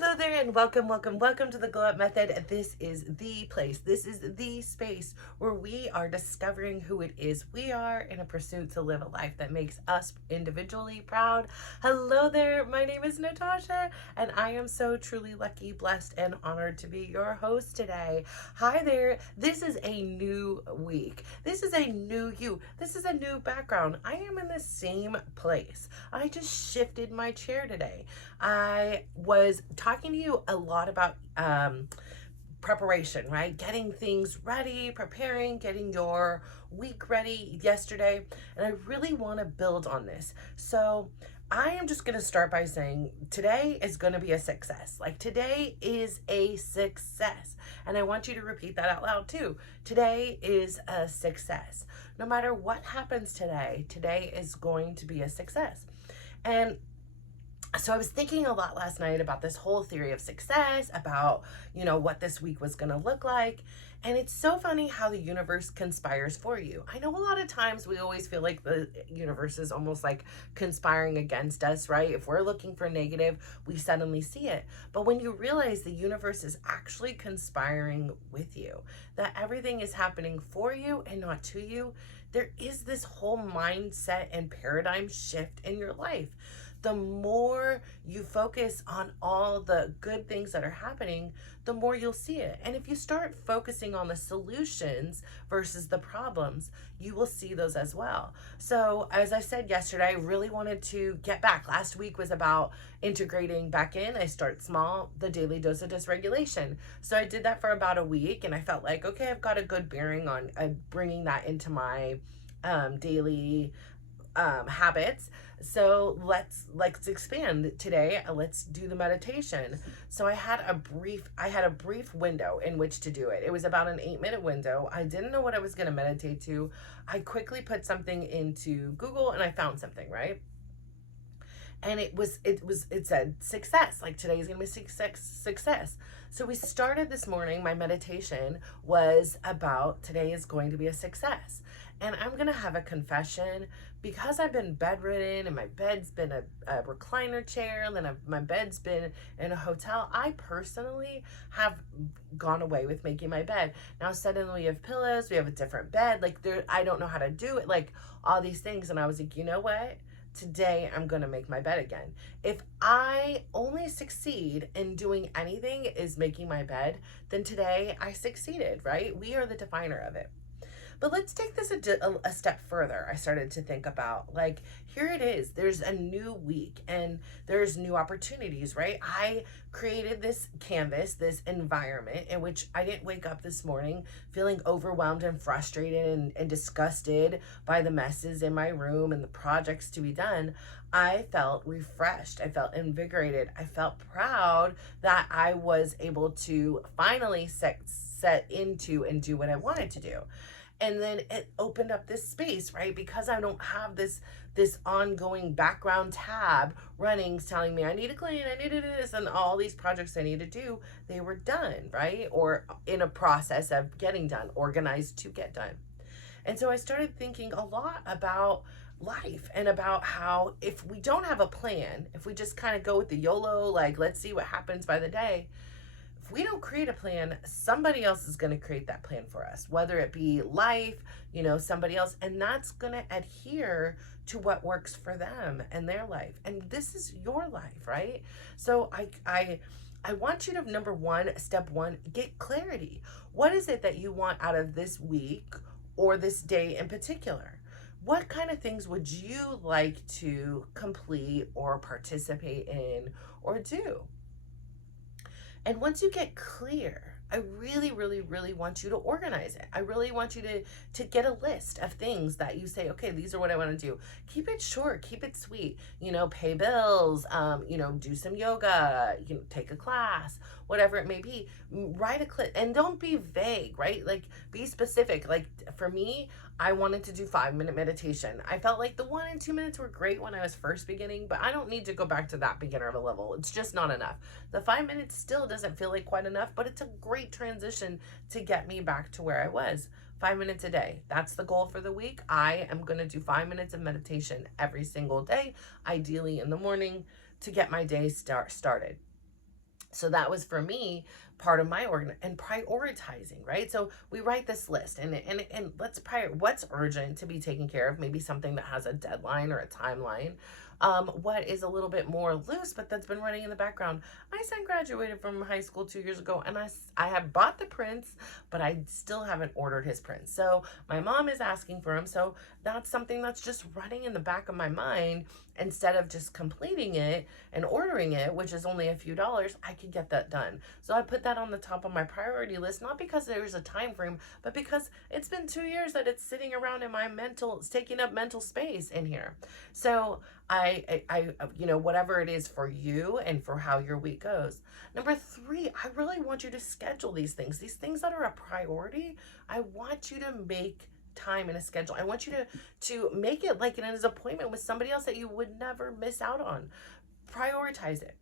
Hello there and welcome to the Glow Up Method. This is the place, this is the space where we are discovering who it is we are in a pursuit to live a life that makes us individually proud. Hello there, my name is Natasha and I am so truly lucky, blessed, and honored to be your host today. Hi there, this is a new week. This is a new you. This is a new background. I am in the same place. I just shifted my chair today. I was talking to you a lot about preparation, right? Getting things ready, preparing, getting your week ready yesterday. And I really want to build on this. So I am just going to start by saying today is going to be a success. Like today is a success. And I want you to repeat that out loud too. Today is a success. No matter what happens today, today is going to be a success. And so I was thinking a lot last night about this whole theory of success, about, what this week was going to look like. And it's so funny how the universe conspires for you. I know a lot of times we always feel like the universe is almost like conspiring against us, right? If we're looking for negative, we suddenly see it. But when you realize the universe is actually conspiring with you, that everything is happening for you and not to you, there is this whole mindset and paradigm shift in your life. The more you focus on all the good things that are happening, the more you'll see it. And if you start focusing on the solutions versus the problems, you will see those as well. So as I said yesterday, I really wanted to get back. Last week was about integrating back in. I start small, the daily dose of dysregulation. So I did that for about a week and I felt like, okay, I've got a good bearing on bringing that into my daily habits. So let's expand today. Let's do the meditation. So I had a brief window in which to do it. It was about an 8-minute window. I didn't know what I was going to meditate to. I quickly put something into Google and I found something, right? And it said success, like today is going to be success. So we started this morning. My meditation was about today is going to be a success. And I'm going to have a confession. Because I've been bedridden and my bed's been a recliner chair, and then my bed's been in a hotel, I personally have gone away with making my bed. Now suddenly we have pillows, we have a different bed, I don't know how to do it, like all these things. And I was like, you know what? Today I'm going to make my bed again. If I only succeed in doing anything is making my bed, then today I succeeded, right? We are the definer of it. But let's take this a step further. I started to think about, here it is. There's a new week and there's new opportunities, right? I created this canvas, this environment in which I didn't wake up this morning feeling overwhelmed and frustrated and disgusted by the messes in my room and the projects to be done. I felt refreshed. I felt invigorated. I felt proud that I was able to finally set into and do what I wanted to do. And then it opened up this space, right? Because I don't have this ongoing background tab running telling me I need to clean, I need to do this, and all these projects I need to do, they were done, right? Or in a process of getting done, organized to get done. And so I started thinking a lot about life and about how if we don't have a plan, if we just kind of go with the YOLO, let's see what happens by the day, if we don't create a plan, somebody else is going to create that plan for us, whether it be life, somebody else, and that's going to adhere to what works for them and their life. And this is your life, right? So I want you to, number one, step one, get clarity. What is it that you want out of this week or this day in particular? What kind of things would you like to complete or participate in or do? And once you get clear, I really, really, really want you to organize it. I really want you to get a list of things that you say, okay, these are what I want to do. Keep it short, keep it sweet, pay bills, do some yoga, take a class, whatever it may be. Write a clip and don't be vague, right? Be specific. For me, I wanted to do 5-minute meditation. I felt like the 1 and 2 minutes were great when I was first beginning, but I don't need to go back to that beginner of a level. It's just not enough. The 5 minutes still doesn't feel like quite enough, but it's a great transition to get me back to where I was. 5 minutes a day. That's the goal for the week. I am going to do 5 minutes of meditation every single day, ideally in the morning, to get my day started. So that was for me part of my organ and prioritizing, right? So we write this list and let's prior what's urgent to be taken care of, maybe something that has a deadline or a timeline. What is a little bit more loose, but that's been running in the background. My son graduated from high school 2 years ago, and I have bought the prints, but I still haven't ordered his prints. So my mom is asking for them. So that's something that's just running in the back of my mind instead of just completing it and ordering it, which is only a few dollars. I can get that done. So I put that on the top of my priority list, not because there's a time frame, but because it's been 2 years that it's sitting around in my mental, it's taking up mental space in here. So whatever it is for you and for how your week goes. Number three, I really want you to schedule these things that are a priority. I want you to make time in a schedule. I want you to make it like an appointment with somebody else that you would never miss out on. Prioritize it.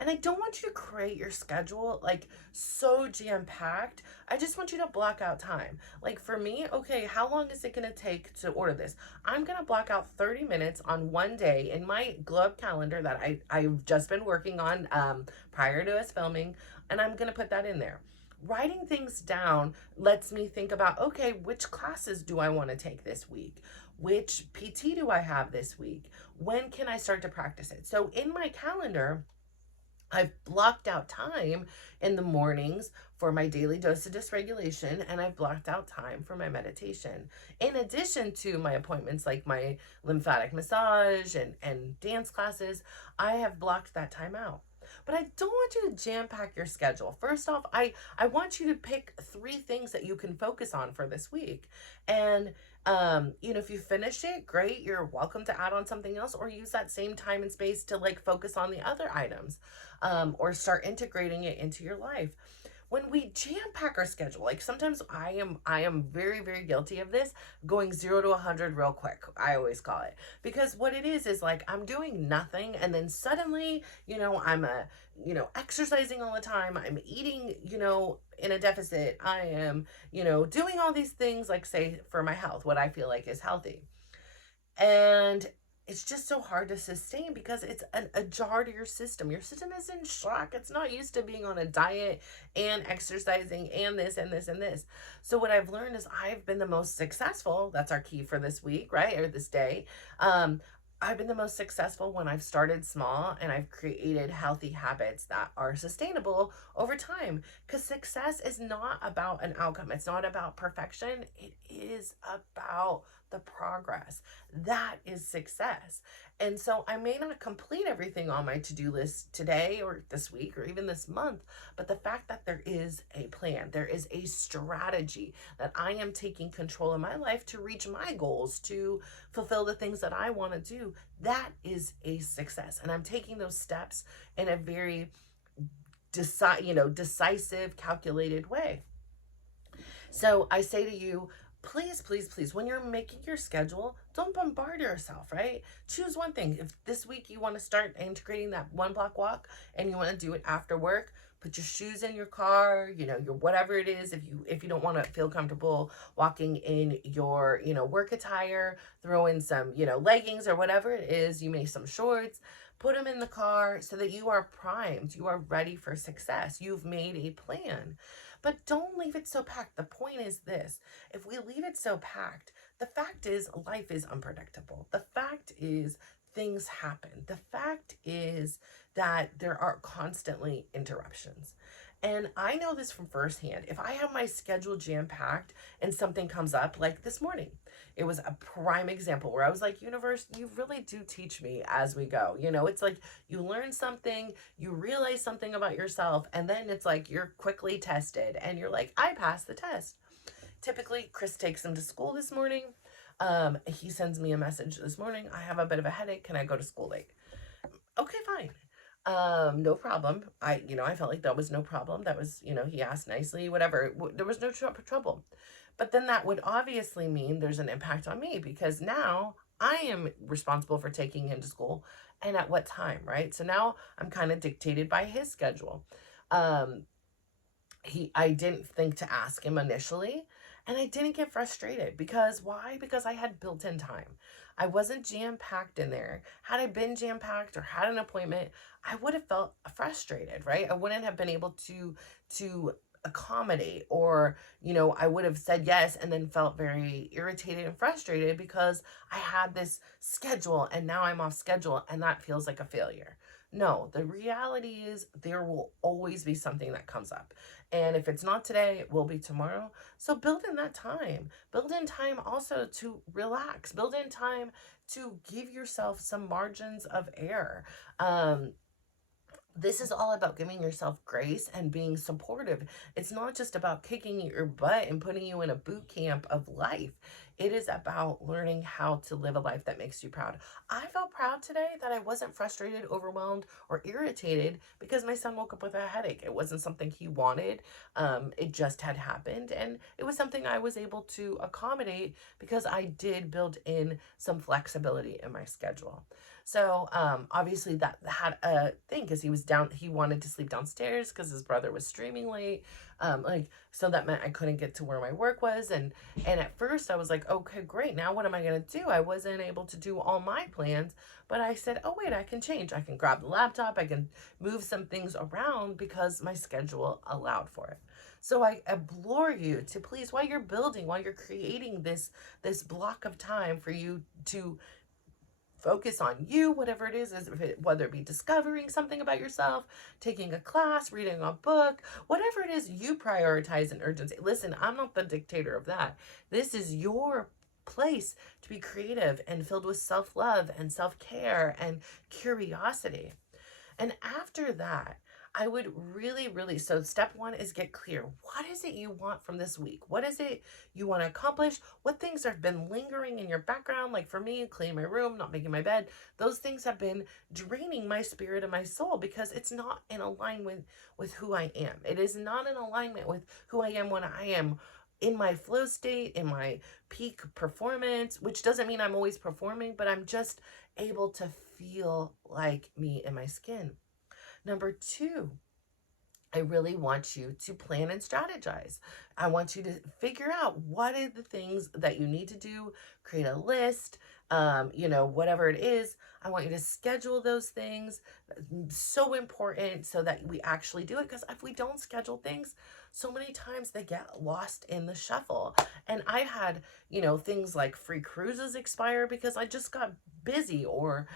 And I don't want you to create your schedule like so jam packed. I just want you to block out time. Like for me, okay, how long is it going to take to order this? I'm going to block out 30 minutes on one day in my glove calendar that I've just been working on prior to us filming. And I'm going to put that in there. Writing things down lets me think about, okay, which classes do I want to take this week? Which PT do I have this week? When can I start to practice it? So in my calendar, I've blocked out time in the mornings for my daily dose of dysregulation, and I've blocked out time for my meditation. In addition to my appointments like my lymphatic massage and dance classes, I have blocked that time out. But I don't want you to jam pack your schedule. First off, I want you to pick 3 things that you can focus on for this week. And if you finish it, great. You're welcome to add on something else or use that same time and space to like focus on the other items, or start integrating it into your life. When we jam pack our schedule, like sometimes I am very, very guilty of this, going 0 to 100 real quick. I always call it, because what it is like I'm doing nothing, and then suddenly, I'm exercising all the time. I'm eating, in a deficit. I am, doing all these things, like say for my health, what I feel like is healthy. And it's just so hard to sustain because it's a jar to your system. Your system is in shock. It's not used to being on a diet and exercising and this and this and this. So what I've learned is I've been the most successful. That's our key for this week, right? Or this day. I've been the most successful when I've started small and I've created healthy habits that are sustainable over time. Because success is not about an outcome, it's not about perfection, it is about the progress. That is success. And so I may not complete everything on my to do list today or this week or even this month, but the fact that there is a plan, there is a strategy, that I am taking control of my life to reach my goals, to fulfill the things that I want to do, that is a success. And I'm taking those steps in a very decisive, calculated way. So I say to you, please, please, please, when you're making your schedule, don't bombard yourself, right? Choose one thing. If this week you want to start integrating that 1 block walk and you want to do it after work, put your shoes in your car, your whatever it is. If you don't want to feel comfortable walking in your, work attire, throw in some, leggings or whatever it is, you may some shorts, put them in the car so that you are primed, you are ready for success. You've made a plan. But don't leave it so packed. The point is this: if we leave it so packed, the fact is life is unpredictable. The fact is things happen. The fact is that there are constantly interruptions. And I know this from firsthand. If I have my schedule jam packed and something comes up, like this morning, it was a prime example where I was like, universe, you really do teach me as we go. It's like you learn something, you realize something about yourself, and then it's like you're quickly tested and you're like, I passed the test. Typically, Chris takes him to school this morning. He sends me a message this morning. I have a bit of a headache. Can I go to school late? Okay, fine. No problem. I felt like that was no problem. That was, he asked nicely, whatever. There was no trouble. But then that would obviously mean there's an impact on me, because now I am responsible for taking him to school and at what time, right? So now I'm kind of dictated by his schedule. I didn't think to ask him initially. And I didn't get frustrated because why? Because I had built in time. I wasn't jam packed in there. Had I been jam packed or had an appointment, I would have felt frustrated, right? I wouldn't have been able to accommodate, or I would have said yes and then felt very irritated and frustrated because I had this schedule and now I'm off schedule and that feels like a failure. No, the reality is there will always be something that comes up. And if it's not today, it will be tomorrow. So build in that time. Build in time also to relax. Build in time to give yourself some margins of error. This is all about giving yourself grace and being supportive. It's not just about kicking your butt and putting you in a boot camp of life. It is about learning how to live a life that makes you proud. I felt proud today that I wasn't frustrated, overwhelmed, or irritated because my son woke up with a headache. It wasn't something he wanted. It just had happened. And it was something I was able to accommodate because I did build in some flexibility in my schedule. So obviously that had a thing because he wanted to sleep downstairs because his brother was streaming late. So that meant I couldn't get to where my work was. And at first I was like, okay, great. Now what am I going to do? I wasn't able to do all my plans, but I said, oh, wait, I can change. I can grab the laptop. I can move some things around because my schedule allowed for it. So I implore you to please, while you're creating this block of time for you to focus on you, whatever it is whether it be discovering something about yourself, taking a class, reading a book, whatever it is you prioritize in urgency. Listen, I'm not the dictator of that. This is your place to be creative and filled with self-love and self-care and curiosity. And after that, I would really, so step one is get clear. What is it you want from this week? What is it you want to accomplish? What things have been lingering in your background? Like for me, cleaning my room, not making my bed. Those things have been draining my spirit and my soul because it's not in alignment with who I am. It is not in alignment with who I am when I am in my flow state, in my peak performance, which doesn't mean I'm always performing, but I'm just able to feel like me in my skin. Number two, I really want you to plan and strategize. I want you to figure out what are the things that you need to do, create a list, whatever it is. I want you to schedule those things. So important so that we actually do it. Because if we don't schedule things, so many times they get lost in the shuffle. And I had, things like free cruises expire because I just got busy, or,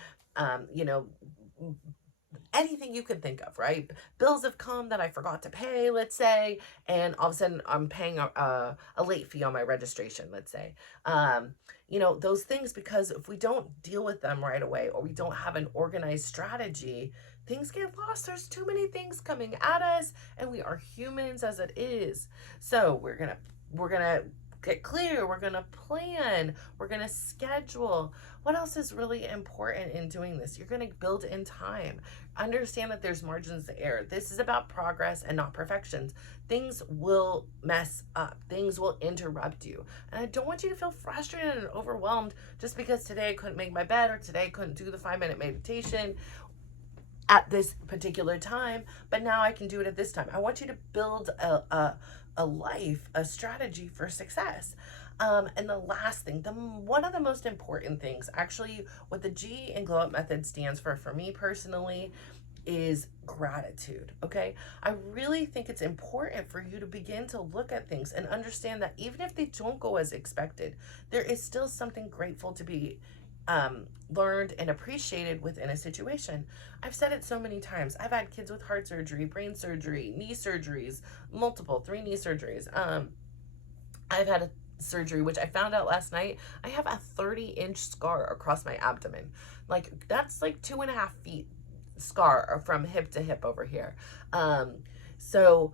anything you can think of, right? Bills have come that I forgot to pay, let's say, and all of a sudden I'm paying a late fee on my registration, let's say. Those things, because if we don't deal with them right away or we don't have an organized strategy, things get lost. There's too many things coming at us and we are humans as it is. So we're gonna get clear, we're gonna plan, we're gonna schedule. What else is really important in doing this? You're gonna build in time. Understand that there's margins of error. This is about progress and not perfections. Things will mess up, things will interrupt you. And I don't want you to feel frustrated and overwhelmed just because today I couldn't make my bed or today I couldn't do the 5-minute meditation at this particular time, but now I can do it at this time. I want you to build a life, a strategy for success. And the last thing, one of the most important things, actually, what the G in Glow Up Method stands for me personally, is gratitude. Okay, I really think it's important for you to begin to look at things and understand that even if they don't go as expected, there is still something grateful to be learned and appreciated within a situation. I've said it so many times. I've had kids with heart surgery, brain surgery, knee surgeries, 3 knee surgeries. I've had a surgery, which I found out last night. I have a 30-inch scar across my abdomen. Like, that's like 2.5 feet scar from hip to hip over here. So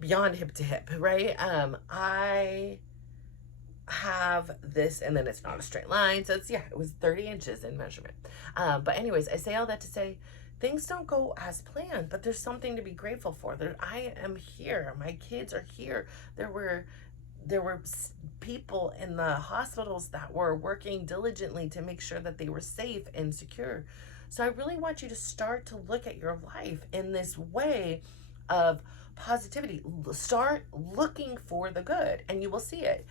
beyond hip to hip, right? I have this, and then it's not a straight line, so it was 30 inches in measurement. But anyways, I say all that to say things don't go as planned, but there's something to be grateful for. I am here, my kids are here. There were people in the hospitals that were working diligently to make sure that they were safe and secure. So I really want you to start to look at your life in this way of positivity. Start looking for the good and you will see it.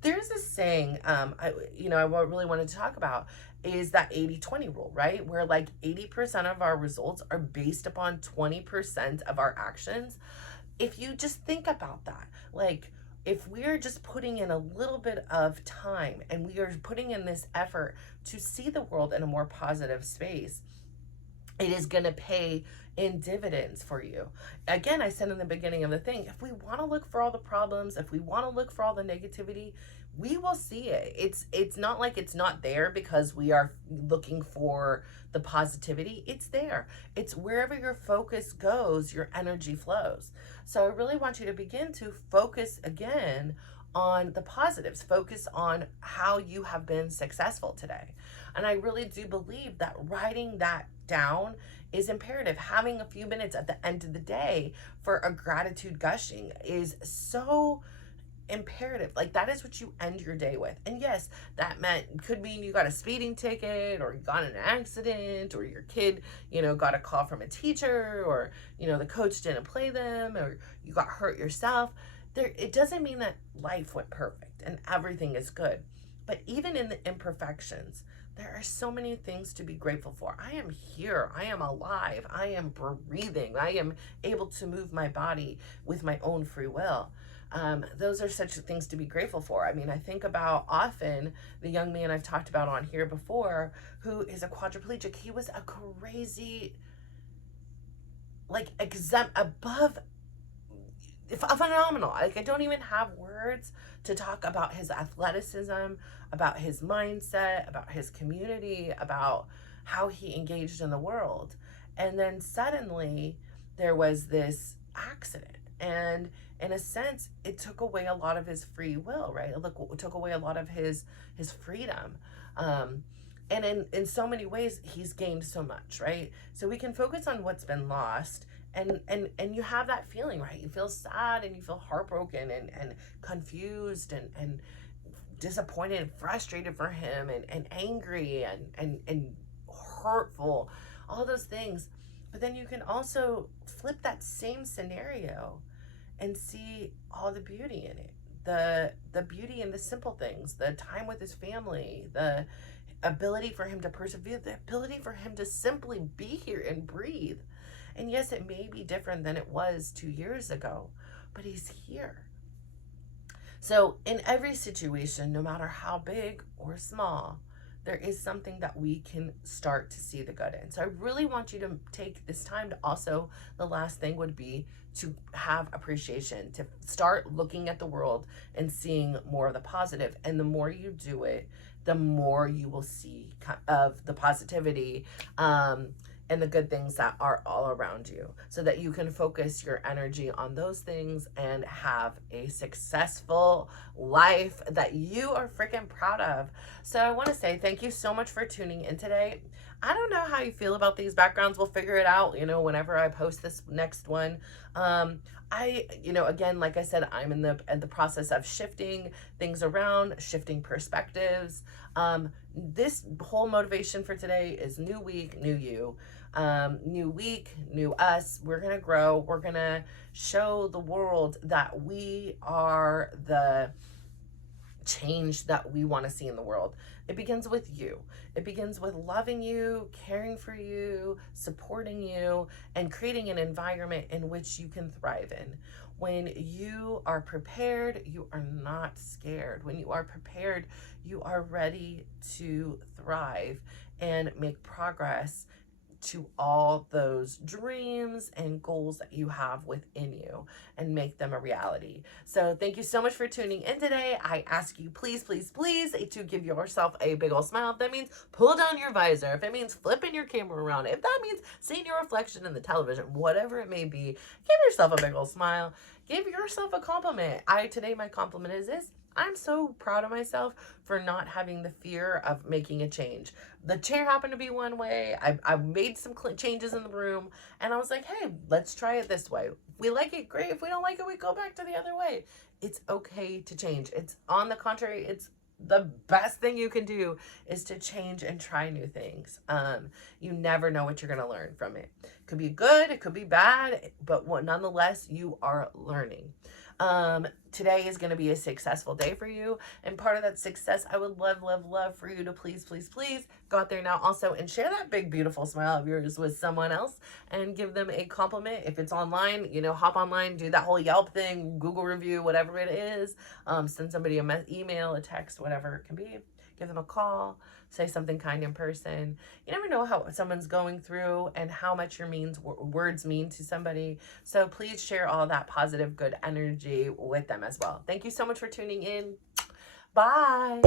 There's this saying, I really wanted to talk about is that 80-20 rule, right? Where like 80% of our results are based upon 20% of our actions. If you just think about that, like, if we're just putting in a little bit of time and we are putting in this effort to see the world in a more positive space, it is going to pay in dividends for you. Again, I said in the beginning of the thing, if we want to look for all the problems, if we want to look for all the negativity, we will see it. It's not like it's not there because we are looking for the positivity. It's there. It's wherever your focus goes, your energy flows. So I really want you to begin to focus again on the positives. Focus on how you have been successful today. And I really do believe that writing that down is imperative. Having a few minutes at the end of the day for a gratitude gushing is so imperative. Like, that is what you end your day with. And yes, that could mean you got a speeding ticket, or you got in an accident, or your kid, got a call from a teacher, or, the coach didn't play them, or you got hurt yourself. It doesn't mean that life went perfect and everything is good. But even in the imperfections, there are so many things to be grateful for. I am here. I am alive. I am breathing. I am able to move my body with my own free will. Those are such things to be grateful for. I mean, I think about often the young man I've talked about on here before who is a quadriplegic. He was a crazy, like, above, phenomenal. Like, I don't even have words to talk about his athleticism, about his mindset, about his community, about how he engaged in the world. And then suddenly there was this accident. And in a sense, it took away a lot of his free will, right? It took away a lot of his freedom. And in so many ways, he's gained so much, right? So we can focus on what's been lost, and you have that feeling, right? You feel sad and you feel heartbroken and confused and disappointed and frustrated for him and angry and hurtful, all those things. But then you can also flip that same scenario and see all the beauty in it. The beauty in the simple things, the time with his family, the ability for him to persevere, the ability for him to simply be here and breathe. And yes, it may be different than it was 2 years ago, but he's here. So in every situation, no matter how big or small, there is something that we can start to see the good in. So I really want you to take this time to also, the last thing would be to have appreciation, to start looking at the world and seeing more of the positive. And the more you do it, the more you will see of the positivity and the good things that are all around you, so that you can focus your energy on those things and have a successful life that you are freaking proud of. So I want to say thank you so much for tuning in today. I don't know how you feel about these backgrounds. We'll figure it out, whenever I post this next one. Again, like I said, I'm in the process of shifting things around, shifting perspectives. This whole motivation for today is new week, new you. New week, new us. We're going to grow. We're going to show the world that we are the change that we want to see in the world. It begins with you. It begins with loving you, caring for you, supporting you, and creating an environment in which you can thrive in. When you are prepared, you are not scared. When you are prepared, you are ready to thrive and make progress to all those dreams and goals that you have within you and make them a reality. So thank you so much for tuning in today. I ask you, please, please, please, to give yourself a big old smile. If that means pull down your visor, if it means flipping your camera around, if that means seeing your reflection in the television, whatever it may be, give yourself a big old smile. Give yourself a compliment. Today my compliment is this: I'm so proud of myself for not having the fear of making a change. The chair happened to be one way. I made some changes in the room, and I was like, hey, let's try it this way. If we like it, great. If we don't like it, we go back to the other way. It's okay to change. It's, on the contrary, it's the best thing you can do is to change and try new things. You never know what you're going to learn from it. It could be good, it could be bad, but nonetheless, you are learning. Today is going to be a successful day for you. And part of that success, I would love, love, love for you to please, please, please go out there now also and share that big, beautiful smile of yours with someone else and give them a compliment. If it's online, you know, hop online, do that whole Yelp thing, Google review, whatever it is. Send somebody a email, a text, whatever it can be. Give them a call, say something kind in person. You never know how someone's going through and how much your words mean to somebody. So please share all that positive, good energy with them as well. Thank you so much for tuning in. Bye.